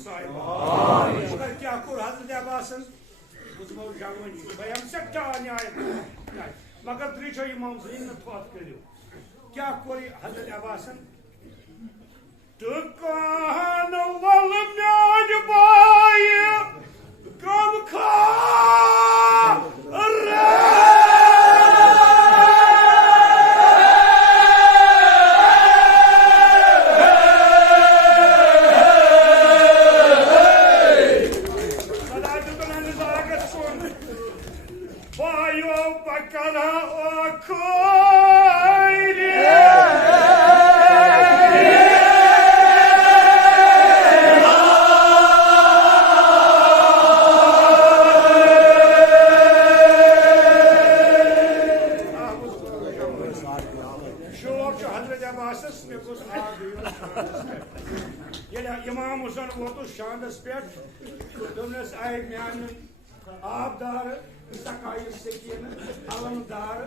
मगर क्या कोर हजरत अब्बासन मुझमो जवानी भाई हम सच्चा न्याय मगर त्रिचो इमाम हुसैन ने थोत करियो क्या कोर हजरत अब्बासन दुकान वल म्याज बाय कम खा इमाम हुसैन वो शानस पे दोनस आए म्यान आबदार सकाई सकीन अलमदार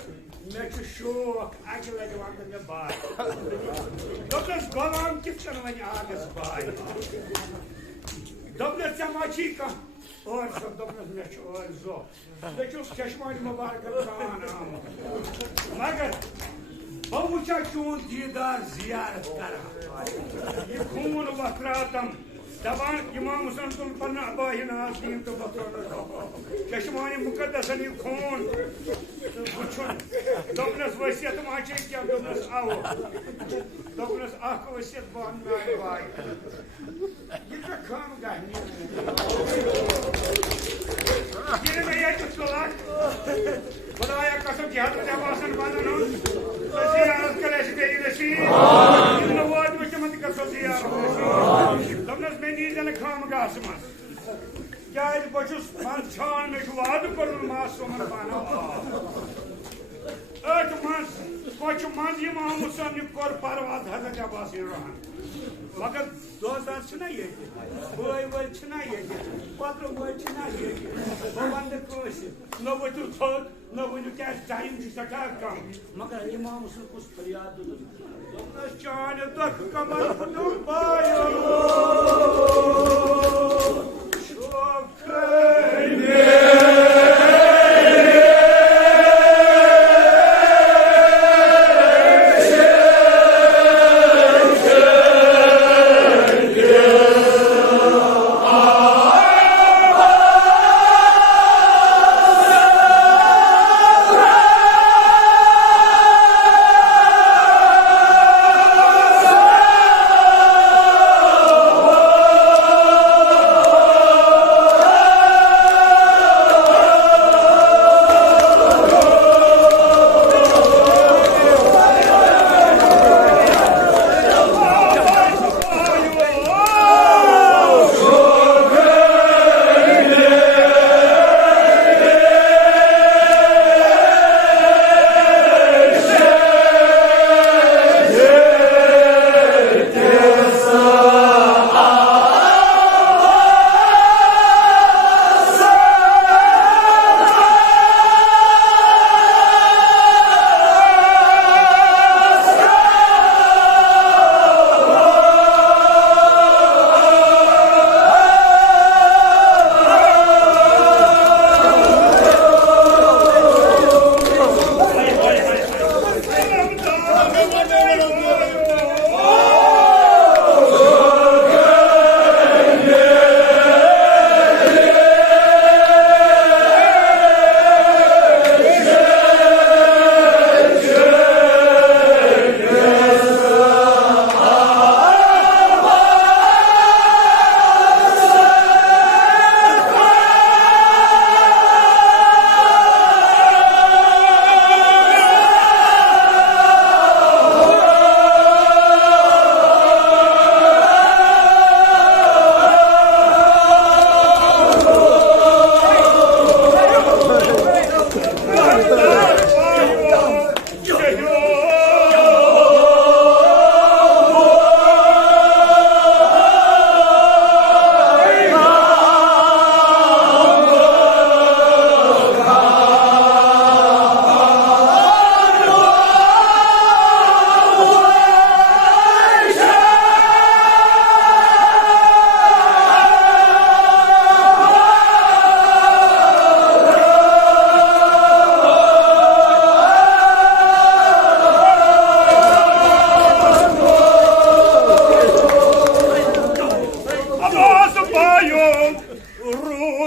मे शौक अक लगे वन मे बाय दोनस गोलाम कितन वन आगस बाय दोनस चमाची का और सब दोनस मे और जो देखो चश्मा मुबारक खान मगर बहुचा चून दीदार जियारत करा ये खून वक्रातम दबान इमाम हुसैन तुम पन्ना अबाही नाज़ीम तो चश्मानी मुकद्दसन ये खून वुचुन दोपनस वसियत माचे क्या दोपनस आओ दोपनस आख वसियत बहन में बाय ये क्या काम गहनी ये में ये चुस्लाक खुदाया कसम की हजरत अब्बासन बादन जियारत करे से नसी इन वाद में मत कर सो जियारत दोपनस में नी जन खाम गासमस क्या इस बचुस मन छान में वाद कर मासूम बना एक मास कुछ मास इमाम हुसैन कर परवाज हजरत अब्बासन रहन मगर दोस्तान छना ये बोय बोय छना ये पत्र बोय छना ये बंद कोश न वतु थोक न वनु क्या टाइम की सका कम मगर इमाम हुसैन कुछ फरियाद दो चान तक कमर फटो बायो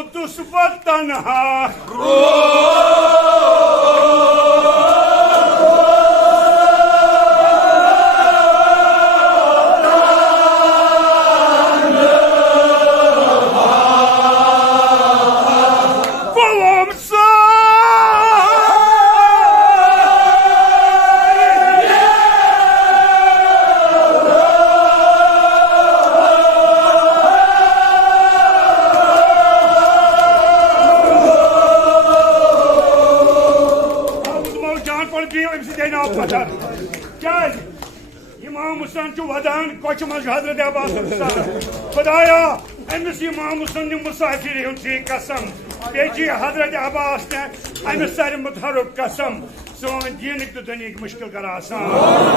रोतुस बह तन्हा इमाम हुसैन वदान कोच मज हजरत अब्बास खुदाया अमिस इमाम हुसैन मुसाफिर कसम बेची हजरत अब्बास ने अमिस सर मुतहरुक कसम सोन दीनिक तो दुनिया मुश्किल कर आसान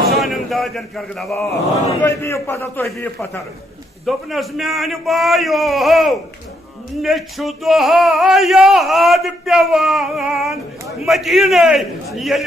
सान दादन कर दवा तुह बियो पत्थर दोपनस म्यान बायो मे दुहा याद पेवान मदीने येल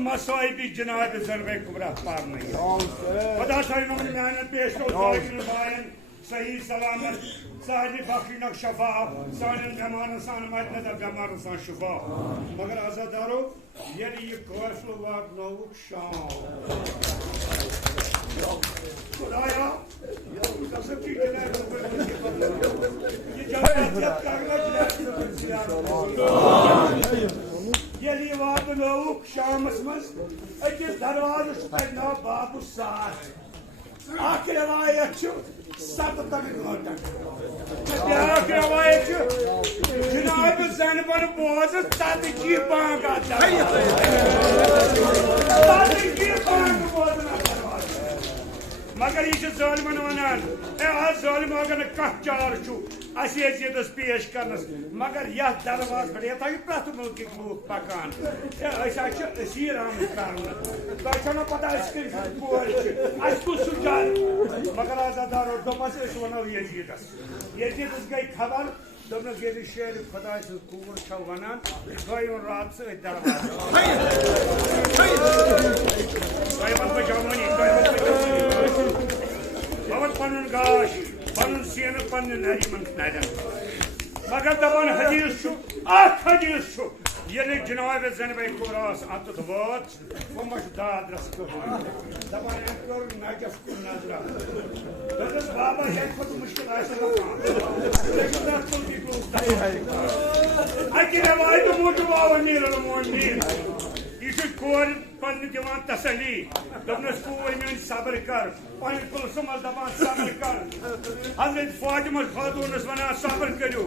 मसाइब जनाब ज़रवे कुबरा पार नहीं खुदा साईं मेहनत पेश सही सलामत साहिब बाकी नक शफा सान मेहमान सान मदद बेमार सान शुफा मगर आजादारो यदि ये काफिला वाक नौक शाम खुदाया कसम की जनाब ये जवाब यदि वाक नौक शामस मस अकिस दरवाज़ नाव बाबू साथ आखिर रवायत सत तक रवायत जनाब जैनबन बोज सदकी बांग मगर यह जालिमन वनान ए आज जालिम अगर कह चार असीयत पेश कर मगर यह दरवाज पे ये प्रत मुल्क लूक पकान असीर आमत कर पता कुछ मगर आजादारो दोपस वो यजीदस यजीदस गई खबर दोपस ये शेर खुदा कूर वन गो रात सत दरवाज बवन पन गाश पन सीन पन नरिमन नरन मगर दपान हदीस हदीस ये जनाब जन भाई कुरास अत वात वो दाद रस दपान कर नजस कुन नजरा दस बाबा ये खुद मुश्किल अकि रवायत मोटवाव नीर मोनीर यह कोर पन दिवान तसली दपनस कोर मेन सब्र कर पन कुलसमस दपान सब्र कर हजरत फातिमा खातूनस वनान सब्र करो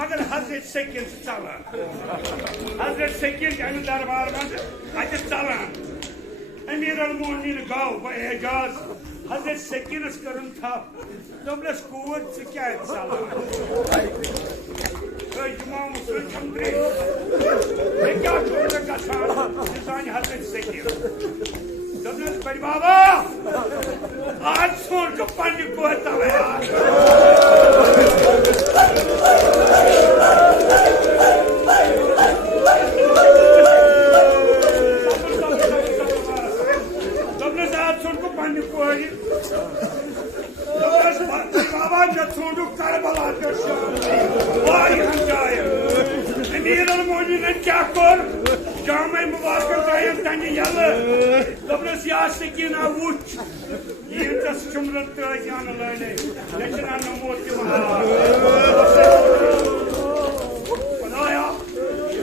मगर हजरत सकीन चलान हजरत सकीन अम दरबार मज अत चलान अमीर अल मोमिनीन गौ एजाज हजरत सकीनस करन थप दपनस कोर क्या चलान इमाम मुस्लिम क्या गसान हजरत सकीन दपनस बड़ बाबा आज सोन को पन्न कोर तवे दपनस आज सोन को पन्न कोर बाबा जब छोड़ू करबला अमीर अल मोमिनीन क्या कर जामे मुबारक गायन तन यल दपनस या सकीना वुच यीतस चुमरन तजान लाने लेकिन नमो खुदाया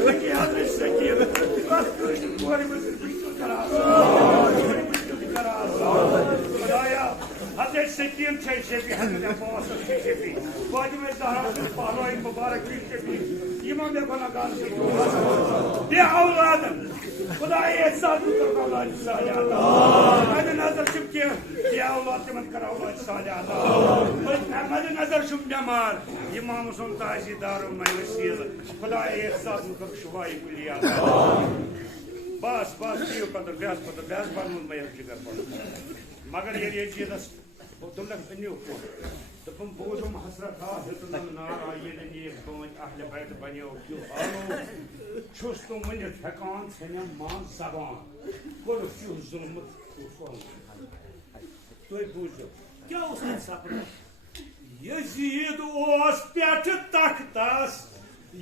लकी हजरत सकीन खुदाया हजरत सकीन शफी हजरत अब्बास शफी फातिमा ज़हरा पहलवान मुबारक शफी इमाम गुनाहगार ये औलाद खुदाया साथ कर औलाद सालिह मद नजर के ये औलाद तिमन कर औलाद सालिह मद नजर शुभ बीमार इमाम सुन ताजीदार मैं वसील खुदाया साथ कर शुभाई कुलिया बस बस दियो कदर ब्यास बन मैं जिगर पड़ मगर ये चीज तुम अनियो तुम बोझम हसरत नारा ये अहल बैत बनो छुस तुम वन हेकान छम मान जबान कोर जुल्म तुम बूझो क्या सपन यजीद पे तख्तस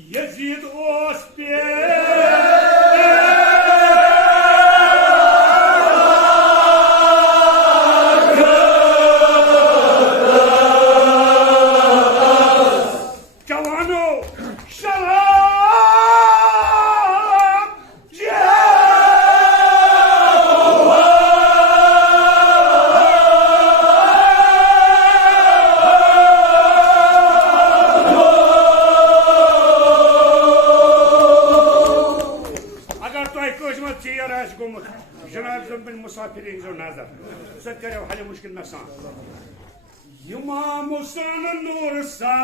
यजीद पे नजर सो करो हल मुश्किल में सान इमाम हुसैन नूर सा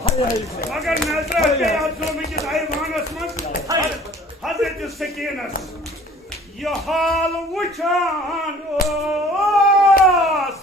मगर नजर पे जुल्मकिस ऐवानस मज हजरत सकीनस यह हाल वुचान ओस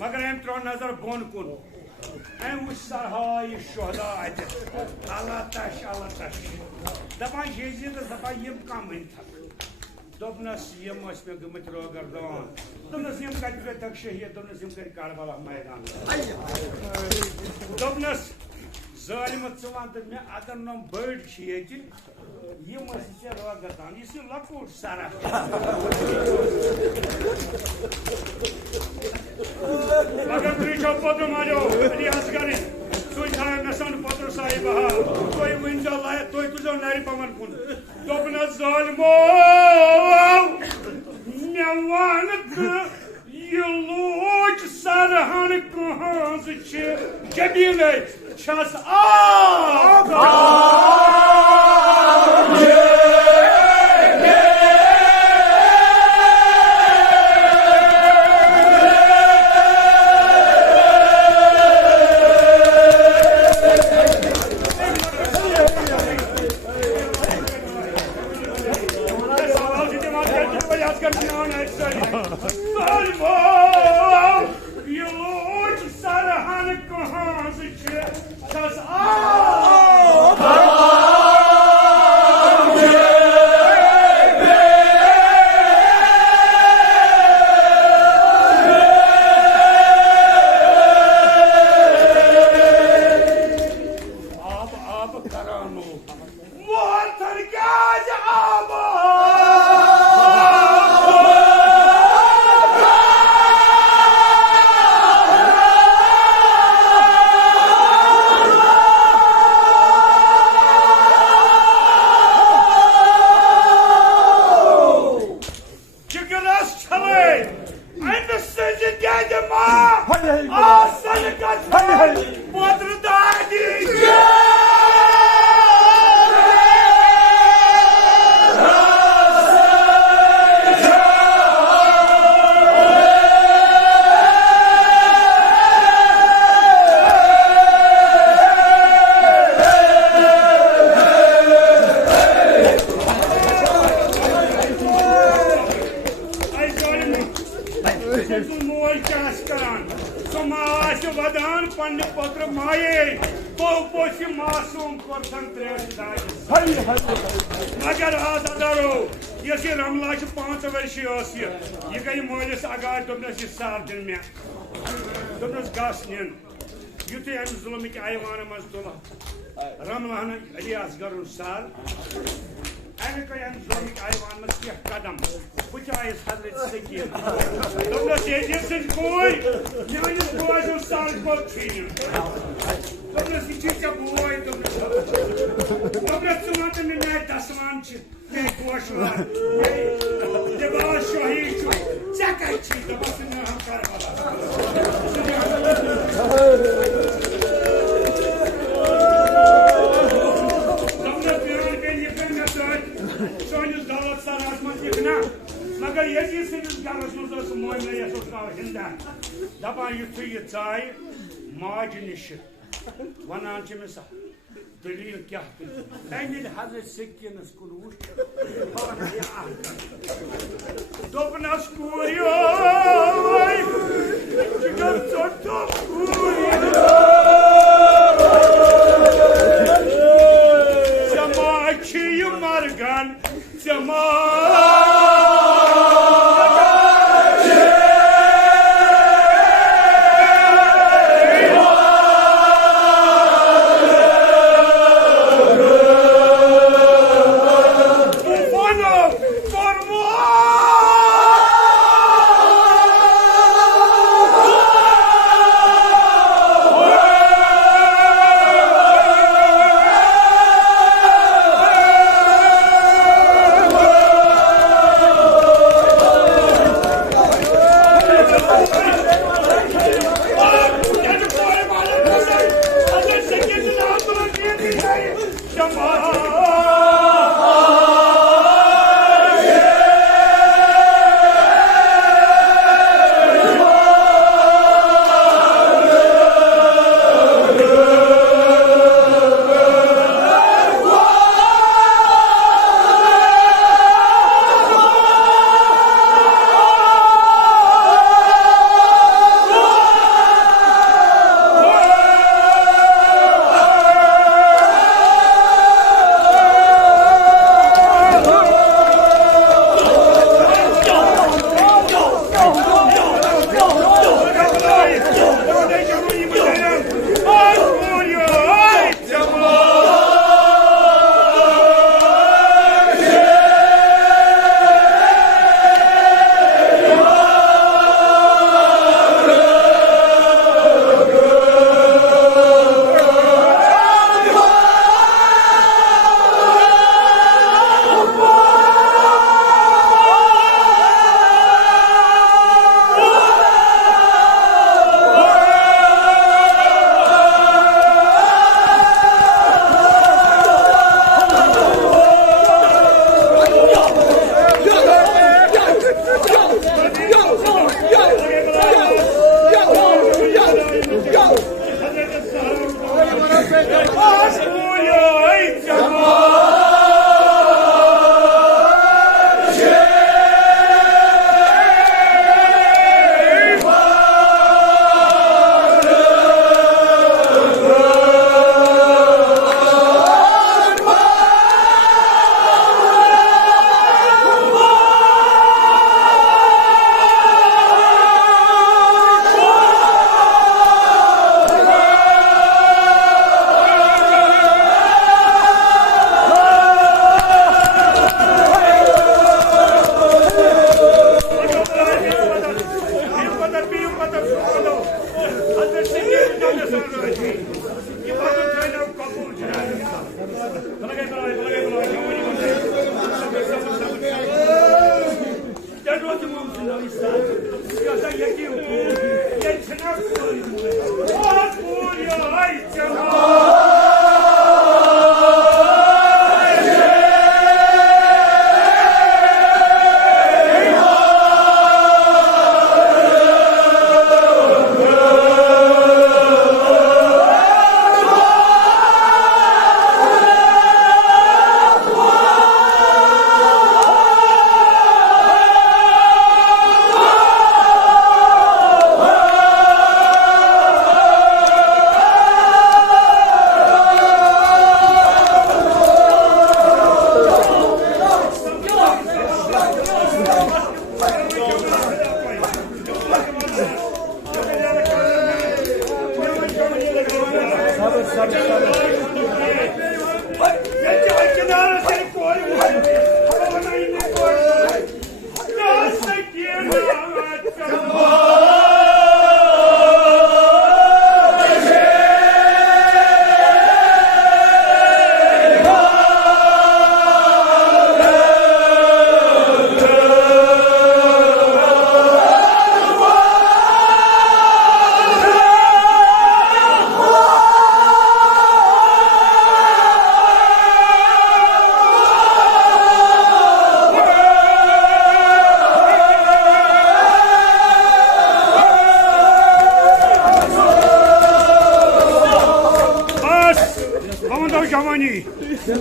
मगर अम त्रो नजर बोन कुन अम वो सरहाय शुहदा अल्लाह तश दपान यजीद दपान यम कम दोपनस यम मे गमत रोगरदान दोपनस यम कत तक शहीद दोपनस यम कर करबला मैदान दोपनस जालिम वन मे अगर नम बड़ यम रोगरदान यह लकुट सरा मगर तुझो पोत्र मारो रियाज करे तुझ थाय नसन पोत्र साहिब हा कोई विंजो लाय तोय तुझो नारी पवन कुन दोपना जालिमो मेवान ये लोच सरहन कहां से जबीले छस आ मगर आजादारो यस रमला 5 वर्ष यह गई मलिस आगार दोपनस यह सार दिन मे दोपनस गस निन युथे अम जुल्मिक ऐवान मज तुल रमलान अलियास गरुन सार अमे कर अम जुल्मिक ऐवान मज कह कदम बह आयस हजरत सकीन दोपनस यजीद सज कोई मेनिस बोय सार पत छीन दोपनस यह बोय दोपनस वन मे दसवान मे गोशवान दिवार शाही ऐ कह दपान हम करबला सोनिस दौलत सरास मज ना Magar yedisiniz garras uzası moyna yasoskav hindan. Daban yutu yutay macin işi. Vanancı misal. Delil kyahtın. Enil Hazret Sekkiniz kuluş. Bana ya ahtar. Dobnas kuruyor. Çıkıp tuttum kuruyor. Samaçıyı margan.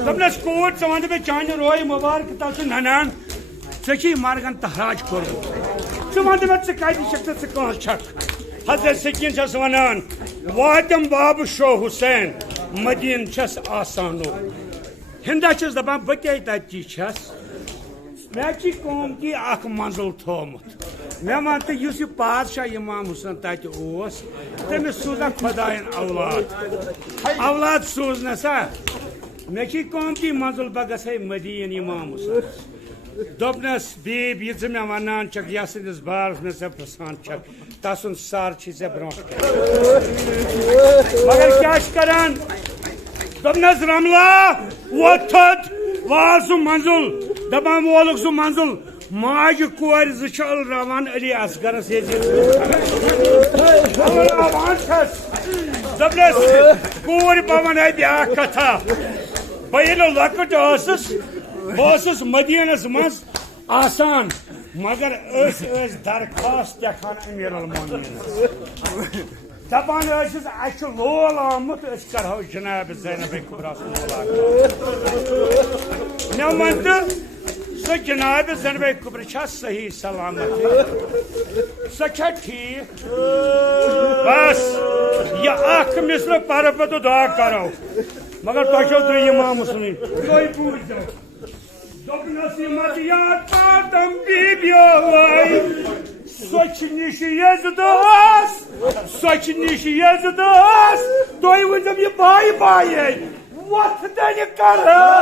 Dopnas koot wan me chane roy mubarak ta su nanan seki margan tahraj kor su wan me kaydi shakta se kan chak Hazrat Sekin chas wanan Vadim Babu Shoh Hussain Madin chas asano Hinda chas daban bakay tati chas Mechi kom ki ak manzil thomut Me mante yus Padshah Imam Hussain tati os temis suza Khudayin Avlad suzna sa Mechi kom ki manzil bagasay Madin Imam Hussain Dopnas bib yitz me wanan chak yasidis bar me se prasan chak tasun sar chi se bronch Magar kya karan Dopnas Ramla watat vazu manzul dabam voluk zu manzul Maj kor zchal Ravan Ali Asgar se avanças Dopnas kor pavan ay bya katha bayelo lakat asas Bosses Madinas maz asan magar öz darkhast yakan Emir al-Mu'minin Taban öz aşı lol amut öz karho Cenab-ı Zeynep-i Kubra Ne mantı sa Cenab-ı Zeynep-i Kubra ças sahih salamati Sa ठीक bas ya ak misle parapado dua karo magar taşo dri imam muslimin koy पूछ Dopnas imadiyat padam bibiyay Soçniş yazdas Soçniş yazdas Doyvuzum ye bay bay Vatdan kara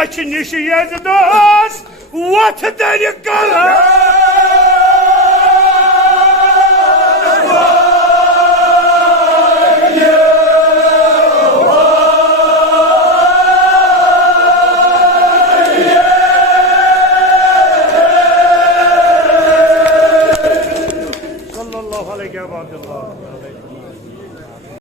Saçın işi yazdas, vatdan kara.